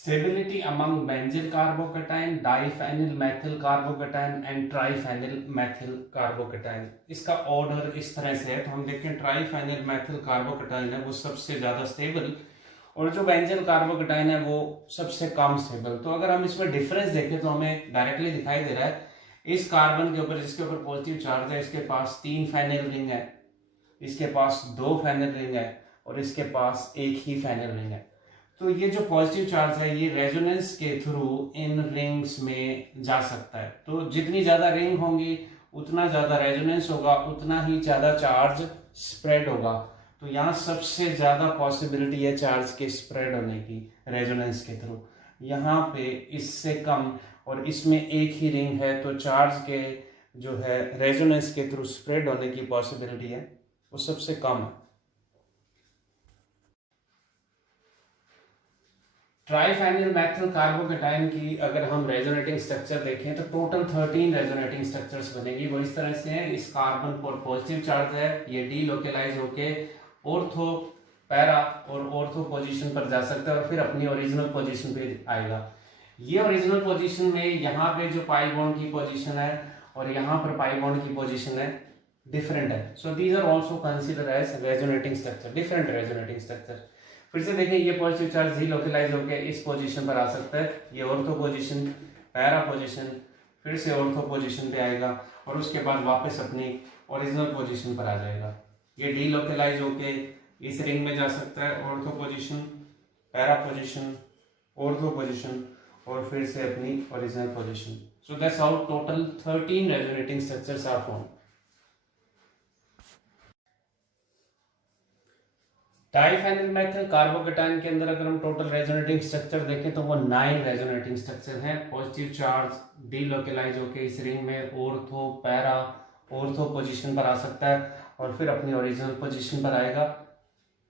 Stability among benzyl carbocation, diphenyl methyl carbocation and triphenyl methyl carbocation. इसका order इस तरह से है, तो हम देखें ट्राइफेनिल मेथिल कार्बोकेटाइन है वो सबसे ज्यादा स्टेबल, और जो बेंजील कार्बोकेटाइन है वो सबसे कम स्टेबल। तो अगर हम इसमें डिफरेंस देखें तो हमें डायरेक्टली दिखाई दे रहा है, इस कार्बन के ऊपर जिसके ऊपर पॉजिटिव चार्ज है इसके पास 3 फेनिल रिंग है, इसके पास 2 फेनिल रिंग है, और इसके पास एक ही फेनिल रिंग है। तो ये जो पॉजिटिव चार्ज है ये रेजोनेंस के थ्रू इन रिंग्स में जा सकता है। तो जितनी ज्यादा रिंग होंगी उतना ज्यादा रेजोनेंस होगा, उतना ही ज्यादा चार्ज स्प्रेड होगा। तो यहाँ सबसे ज्यादा पॉसिबिलिटी है चार्ज के स्प्रेड होने की रेजोनेंस के थ्रू। यहाँ पे इससे कम, और इसमें एक ही रिंग है, तो चार्ज के जो है रेजोनेंस के थ्रू स्प्रेड होने की पॉसिबिलिटी है वो सबसे कम है। ट्राइफेनिल मेथिल कार्बोकेटाइन की अगर हम रेजोनेटिंग स्ट्रक्चर देखें तो टोटल 13 रेजोनेटिंग स्ट्रक्चर्स बनेगी। वो इस तरह से है, इस कार्बन पर पॉजिटिव चार्ज है, ये डीलोकेलाइज होके ऑर्थो, पैरा और ऑर्थो पोजीशन पर जा सकता है और फिर अपनी ओरिजिनल पोजीशन पे आएगा। ये ओरिजिनल पोजीशन में यहाँ पे जो पाई बॉन्ड की पोजीशन है और यहाँ पर पाई बॉन्ड की पोजीशन है डिफरेंट है। So these are also considered as resonating structure, different resonating structure. फिर से देखें, ये पॉजिटिव चार्ज डीलोकेलाइज होकर इस पोजीशन पर आ सकता है, ये ऑर्थो पोजीशन, पैरा पोजीशन, फिर से ऑर्थो पोजीशन पे आएगा और उसके बाद वापस अपनी ओरिजिनल पोजीशन पर आ जाएगा। ये डीलोकेलाइज होके इस रिंग में जा सकता है, ortho position, para position, ortho position और फिर से अपनी original position. So that's how total 13 resonating structures are formed. Diphenyl methyl carbocation के अंदर अगर हम टोटल रेजोनेटिंग स्ट्रक्चर देखें तो वो 9 रेजोनेटिंग स्ट्रक्चर हैं। पॉजिटिव चार्ज डीलोकेलाइज होकर इस रिंग में ऑर्थो, पैरा, ऑर्थो पोजीशन पर आ सकता है और फिर अपनी ओरिजिनल पोजीशन पर आएगा।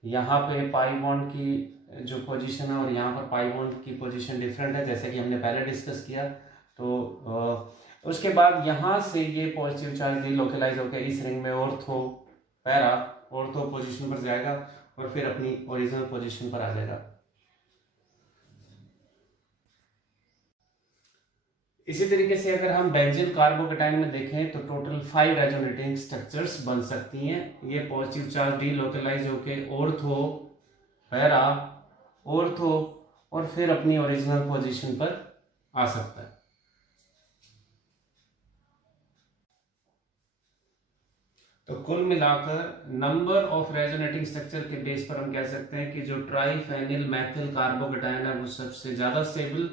यहाँ पे पाई बॉन्ड की जो पोजीशन है और यहाँ पर पाई बॉन्ड की पोजीशन डिफरेंट है, जैसे कि हमने पहले डिस्कस किया। तो उसके बाद यहाँ से ये पॉजिटिव चार्ज डीलोकेलाइज होकर इस रिंग में ऑर्थो, पैरा, ऑर्थो पोजीशन पर जाएगा और फिर अपनी ओरिजिनल पोजीशन पर आ जाएगा। इसी तरीके से अगर हम बेंजील कार्बोकेटाइन में देखें तो टोटल 5 रेजोनेटिंग स्ट्रक्चर्स बन सकती हैं। ये पॉजिटिव चार्ज डीलोकेलाइज होके ऑर्थो, पैरा, ऑर्थो और फिर अपनी ओरिजिनल पोजीशन पर आ सकता है। तो कुल मिलाकर नंबर ऑफ रेजोनेटिंग स्ट्रक्चर के बेस पर हम कह सकते हैं कि जो ट्राइफेनिल मेथिल कार्बोकेटाइन है वो सबसे ज्यादा स्टेबल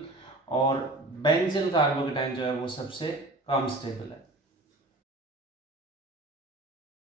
और बेंजील कार्बोकेटाइन जो है वो सबसे कम स्टेबल है।